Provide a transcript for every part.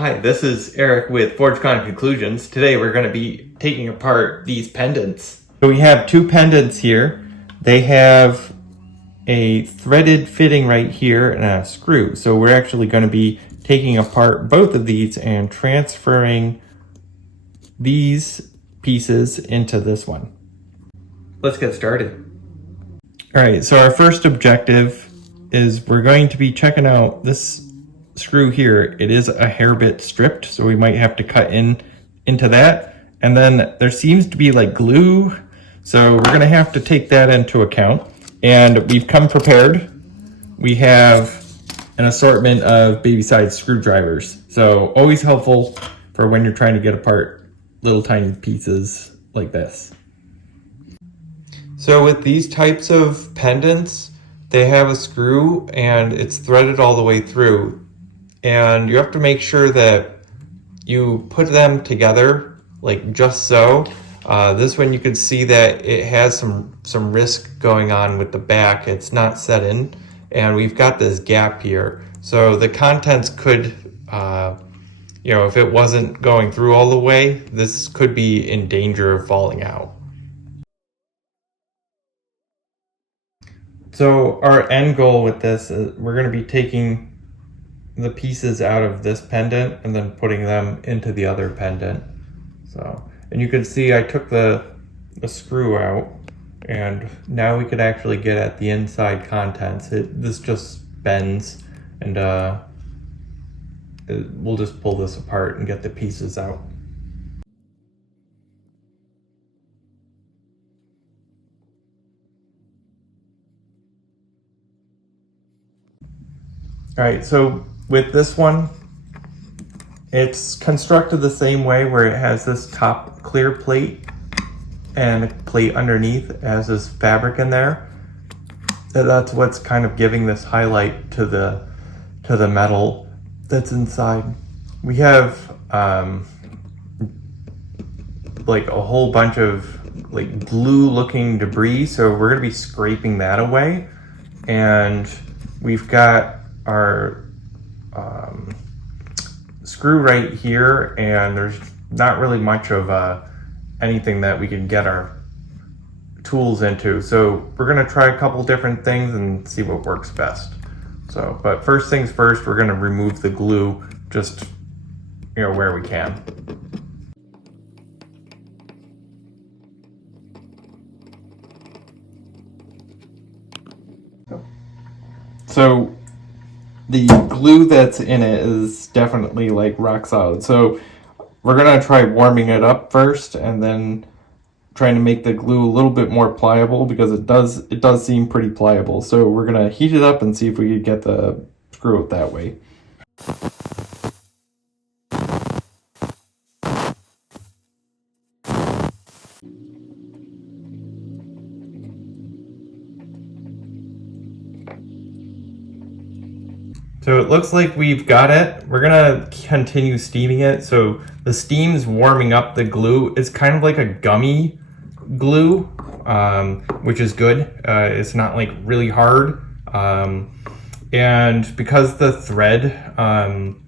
Hi, this is Eric with ForgeCon Conclusions. Today we're going to be taking apart these pendants. So we have two pendants here. They have a threaded fitting right here and a screw. So we're actually going to be taking apart both of these and transferring these pieces into this one. Let's get started. All right, so our first objective is we're going to be checking out this screw here. It is a hair bit stripped, so we might have to cut into that. And then there seems to be like glue, so we're gonna have to take that into account. And we've come prepared. We have an assortment of baby-sized screwdrivers, so always helpful for when you're trying to get apart little tiny pieces like this. So with these types of pendants, they have a screw and it's threaded all the way through. And you have to make sure that you put them together like just so. This one you can see that it has some risk going on with the back. It's not set in, and we've got this gap here. So the contents could, if it wasn't going through all the way, this could be in danger of falling out. So our end goal with this is we're going to be taking the pieces out of this pendant and then putting them into the other pendant. And you can see I took the screw out, and now we could actually get at the inside contents. This just bends, and we'll just pull this apart and get the pieces out. All right, so with this one, it's constructed the same way, where it has this top clear plate and a plate underneath. It has this fabric in there. That's what's kind of giving this highlight to the metal that's inside. We have like a whole bunch of like glue looking debris, so we're gonna be scraping that away. And we've got our screw right here, and there's not really much of anything that we can get our tools into. So we're gonna try a couple different things and see what works best. But first things first, we're gonna remove the glue just where we can. So the glue that's in it is definitely like rock solid. So we're gonna try warming it up first, and then trying to make the glue a little bit more pliable, because it does seem pretty pliable. So we're gonna heat it up and see if we could get the screw out that way. So it looks like we've got it. We're gonna continue steaming it. So the steam's warming up the glue. It's kind of like a gummy glue, which is good. It's not like really hard. And because the thread on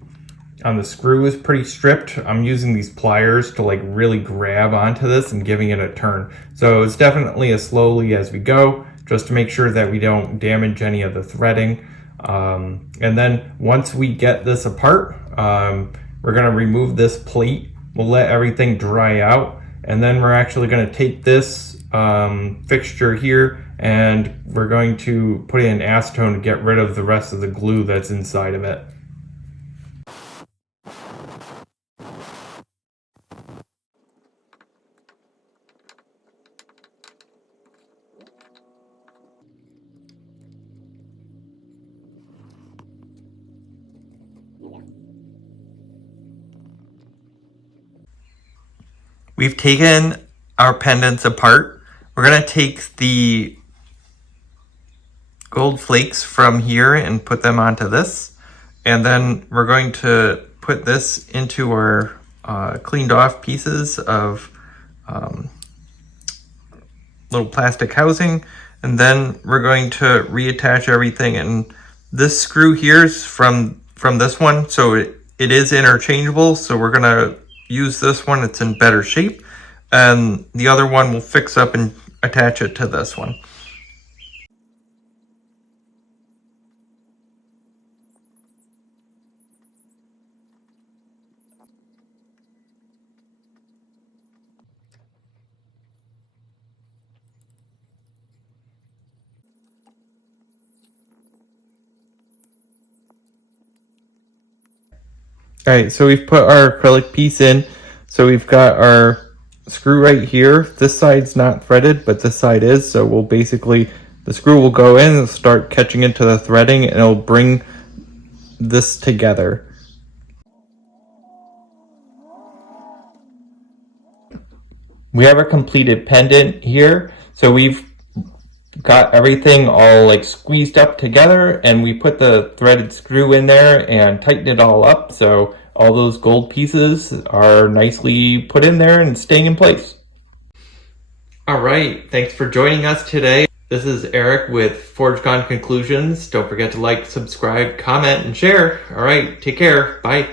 the screw is pretty stripped, I'm using these pliers to like really grab onto this and giving it a turn. So it's definitely as slowly as we go, just to make sure that we don't damage any of the threading. And then once we get this apart, we're gonna remove this plate. We'll let everything dry out, and then we're actually gonna take this fixture here, and we're going to put it in acetone to get rid of the rest of the glue that's inside of it. We've taken our pendants apart. We're gonna take the gold flakes from here and put them onto this. And then we're going to put this into our cleaned off pieces of little plastic housing. And then we're going to reattach everything. And this screw here is from this one. So it it is interchangeable, so we're gonna use this one. It's in better shape, and the other one we'll fix up and attach it to this one. All right, so we've put our acrylic piece in. So we've got our screw right here. This side's not threaded, but this side is. So we'll basically, the screw will go in and start catching into the threading, and it'll bring this together. We have a completed pendant here. So we've got everything all like squeezed up together, and we put the threaded screw in there and tightened it all up, so all those gold pieces are nicely put in there and staying in place. All right, thanks for joining us today. This is Eric with ForgeCon Conclusions. Don't forget to like, subscribe, comment, and share. All right, take care. Bye.